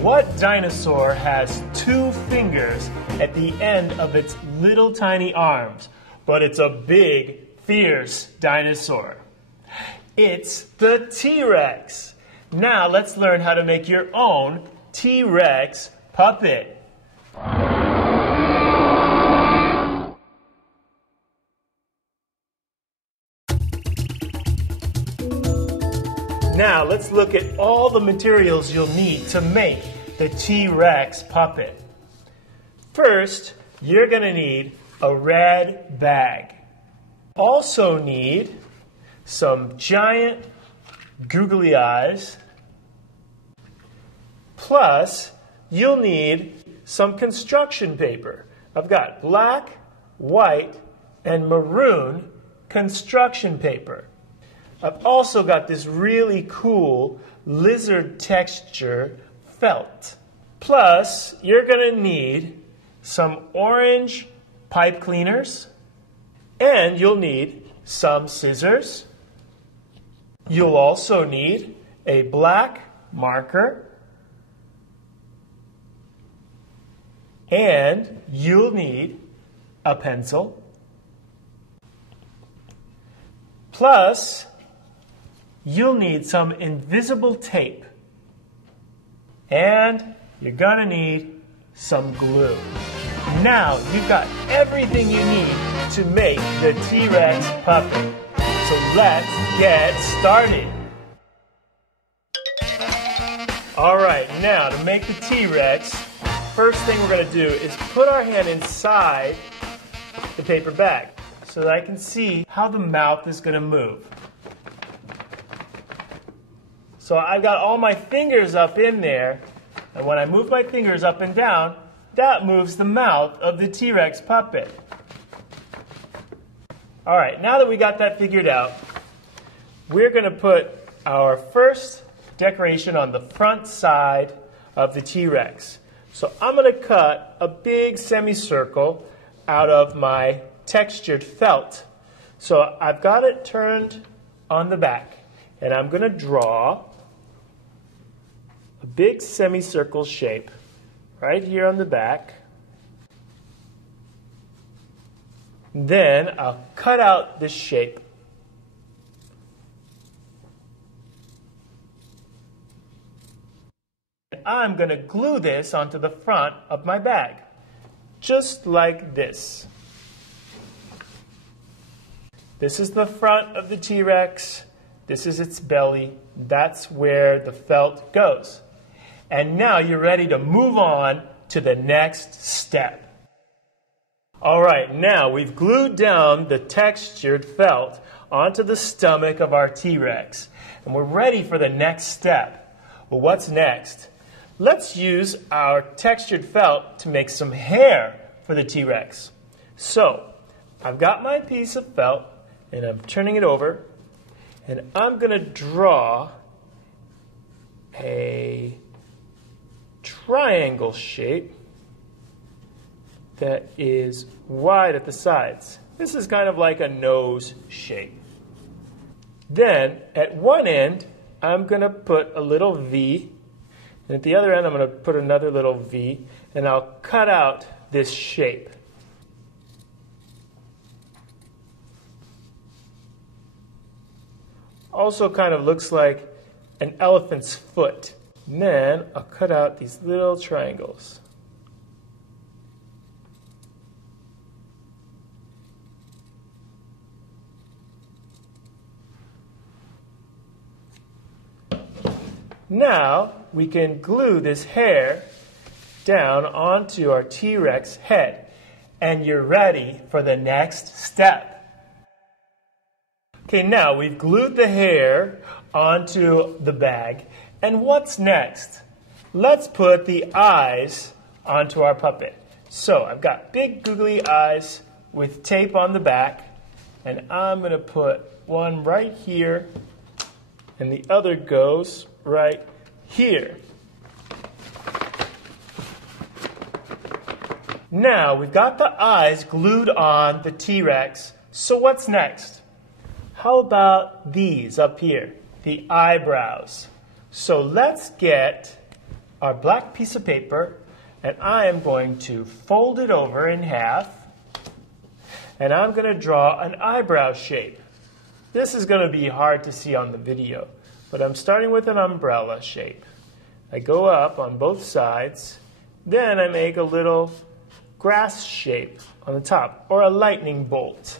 What dinosaur has 2 fingers at the end of its little tiny arms, but it's a big, fierce dinosaur? It's the T-Rex. Now let's learn how to make your own T-Rex puppet. Now let's look at all the materials you'll need to make the T-Rex puppet. First, you're going to need a red bag. Also need some giant googly eyes. Plus, you'll need some construction paper. I've got black, white, and maroon construction paper. I've also got this really cool lizard texture felt. Plus, you're going to need some orange pipe cleaners, and you'll need some scissors. You'll also need a black marker, and you'll need a pencil. Plus, you'll need some invisible tape. And you're going to need some glue. Now, you've got everything you need to make the T-Rex puppet. So let's get started. All right, now to make the T-Rex, first thing we're going to do is put our hand inside the paper bag so that I can see how the mouth is going to move. So I've got all my fingers up in there, and when I move my fingers up and down, that moves the mouth of the T-Rex puppet. All right, now that we got that figured out, we're going to put our first decoration on the front side of the T-Rex. So I'm going to cut a big semicircle out of my textured felt. So I've got it turned on the back, and I'm going to draw a big semicircle shape right here on the back. Then I'll cut out this shape. I'm going to glue this onto the front of my bag, just like this. This is the front of the T-Rex. This is its belly. That's where the felt goes. And now you're ready to move on to the next step. All right, now we've glued down the textured felt onto the stomach of our T-Rex. And we're ready for the next step. Well, what's next? Let's use our textured felt to make some hair for the T-Rex. So, I've got my piece of felt, and I'm turning it over, and I'm going to draw a triangle shape that is wide at the sides. This is kind of like a nose shape. Then, at one end, I'm going to put a little V, and at the other end, I'm going to put another little V, and I'll cut out this shape. Also kind of looks like an elephant's foot. And then I'll cut out these little triangles. Now we can glue this hair down onto our T-Rex head. And you're ready for the next step. Okay, now we've glued the hair onto the bag. And what's next? Let's put the eyes onto our puppet. So I've got big googly eyes with tape on the back. And I'm going to put one right here. And the other goes right here. Now we've got the eyes glued on the T-Rex. So what's next? How about these up here? The eyebrows. So let's get our black piece of paper, and I am going to fold it over in half, and I'm going to draw an eyebrow shape. This is going to be hard to see on the video, but I'm starting with an umbrella shape. I go up on both sides, then I make a little grass shape on the top, or a lightning bolt.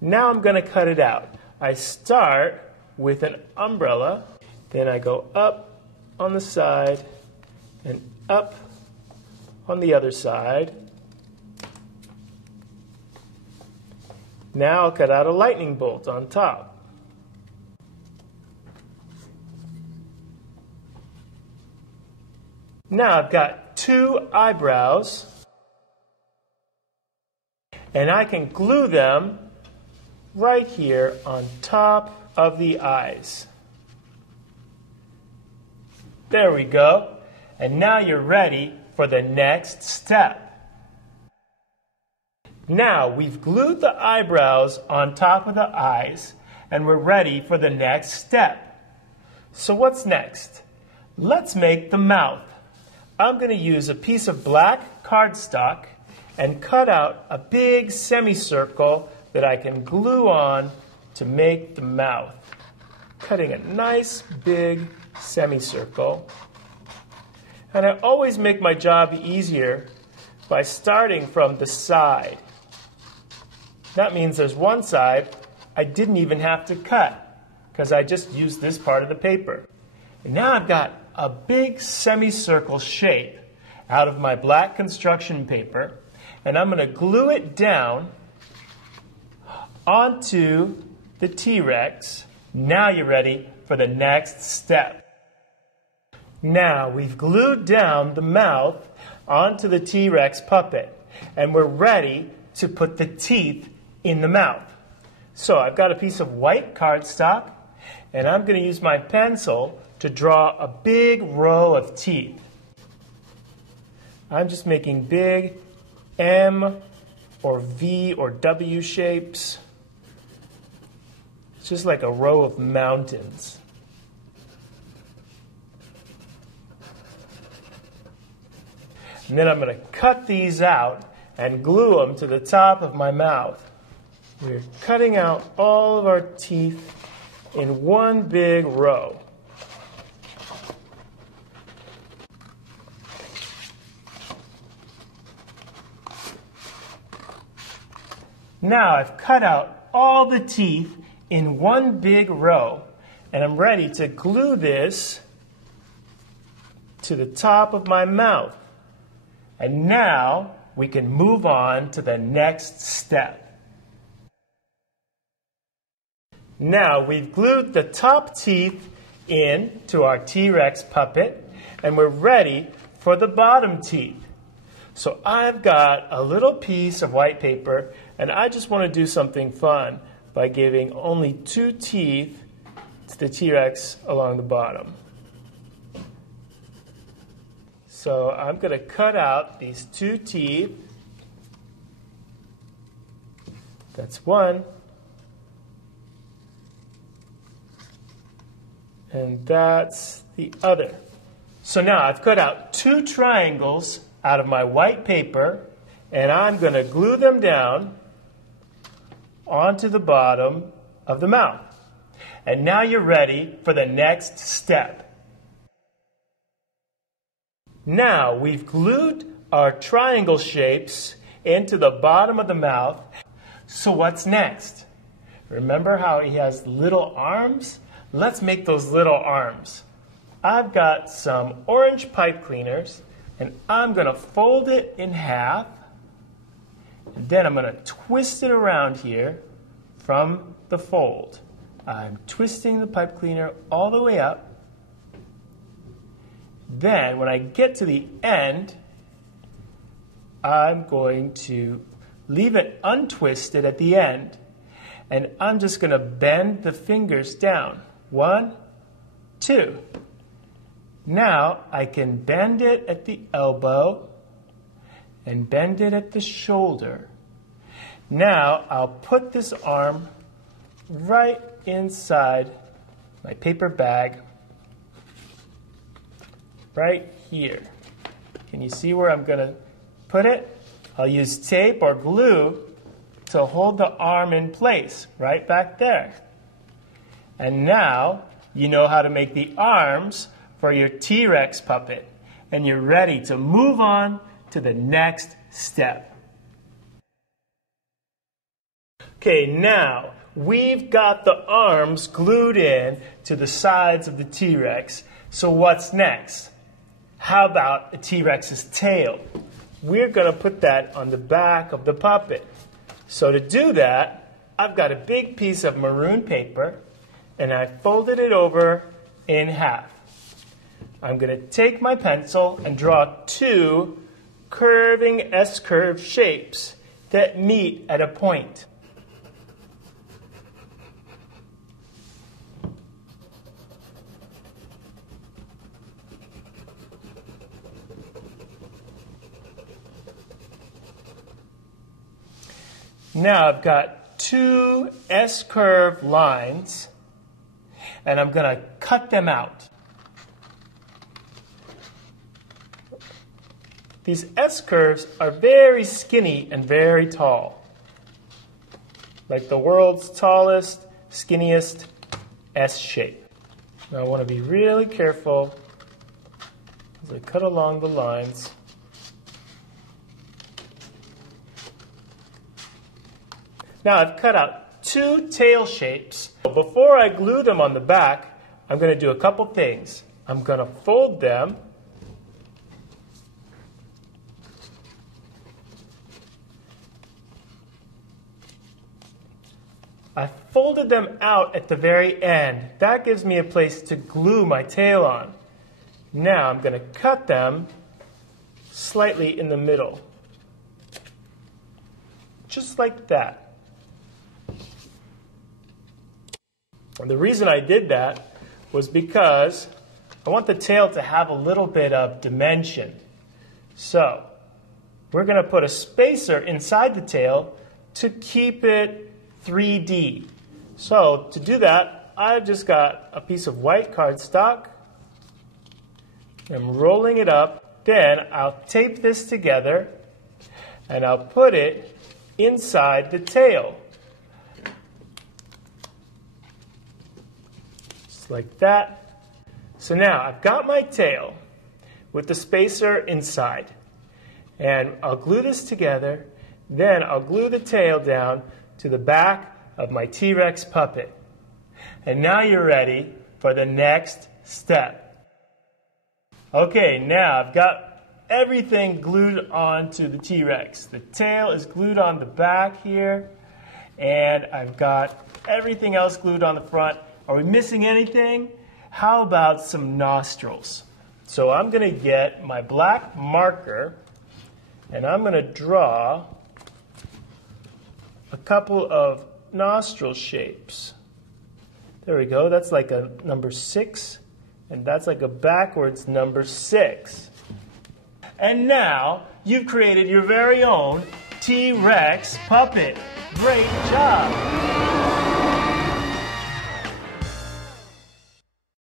Now I'm going to cut it out. I start with an umbrella, then I go up on the side and up on the other side. Now I'll cut out a lightning bolt on top. Now I've got two eyebrows, and I can glue them right here on top of the eyes. There we go. And now you're ready for the next step. Now we've glued the eyebrows on top of the eyes, and we're ready for the next step. So what's next? Let's make the mouth. I'm going to use a piece of black cardstock and cut out a big semicircle that I can glue on to make the mouth. Cutting a nice big semicircle. And I always make my job easier by starting from the side. That means there's one side I didn't even have to cut because I just used this part of the paper. And now I've got a big semicircle shape out of my black construction paper, and I'm going to glue it down onto the T-Rex. Now you're ready for the next step. Now we've glued down the mouth onto the T-Rex puppet, and we're ready to put the teeth in the mouth. So I've got a piece of white cardstock, and I'm going to use my pencil to draw a big row of teeth. I'm just making big M or V or W shapes. It's just like a row of mountains. And then I'm going to cut these out and glue them to the top of my mouth. We're cutting out all of our teeth in one big row. Now I've cut out all the teeth in one big row, and I'm ready to glue this to the top of my mouth. And now we can move on to the next step. Now we've glued the top teeth in to our T-Rex puppet, and we're ready for the bottom teeth. So I've got a little piece of white paper, and I just want to do something fun by giving only two teeth to the T-Rex along the bottom. So I'm going to cut out these two teeth. That's one. And that's the other. So now I've cut out two triangles out of my white paper, and I'm going to glue them down onto the bottom of the mouth. And now you're ready for the next step. Now we've glued our triangle shapes into the bottom of the mouth. So what's next? Remember how he has little arms? Let's make those little arms. I've got some orange pipe cleaners, and I'm going to fold it in half. And then I'm going to twist it around here from the fold. I'm twisting the pipe cleaner all the way up. Then when I get to the end, I'm going to leave it untwisted at the end, and I'm just going to bend the fingers down. 1, 2. Now I can bend it at the elbow and bend it at the shoulder. Now I'll put this arm right inside my paper bag. right here. Can you see where I'm going to put it? I'll use tape or glue to hold the arm in place, right back there. And now you know how to make the arms for your T-Rex puppet, and you're ready to move on to the next step. Okay, now we've got the arms glued in to the sides of the T-Rex. So what's next? How about a T-Rex's tail? We're going to put that on the back of the puppet. So to do that, I've got a big piece of maroon paper, and I folded it over in half. I'm going to take my pencil and draw two curving S-curve shapes that meet at a point. Now I've got two S-curve lines, and I'm going to cut them out. These S-curves are very skinny and very tall, like the world's tallest, skinniest S shape. Now I want to be really careful as I cut along the lines. Now I've cut out two tail shapes. Before I glue them on the back, I'm going to do a couple things. I'm going to fold them. I folded them out at the very end. That gives me a place to glue my tail on. Now I'm going to cut them slightly in the middle. Just like that. And the reason I did that was because I want the tail to have a little bit of dimension. So we're going to put a spacer inside the tail to keep it 3D. So to do that, I've just got a piece of white cardstock. I'm rolling it up. Then I'll tape this together and I'll put it inside the tail. Just like that. So now I've got my tail with the spacer inside. And I'll glue this together. Then I'll glue the tail down to the back of my T-Rex puppet. And now you're ready for the next step. Okay, now I've got everything glued onto the T-Rex. The tail is glued on the back here, and I've got everything else glued on the front. Are we missing anything? How about some nostrils? So I'm going to get my black marker, and I'm going to draw a couple of nostril shapes. There we go. That's like a number 6, and that's like a backwards number 6. And now you've created your very own T-Rex puppet. Great job!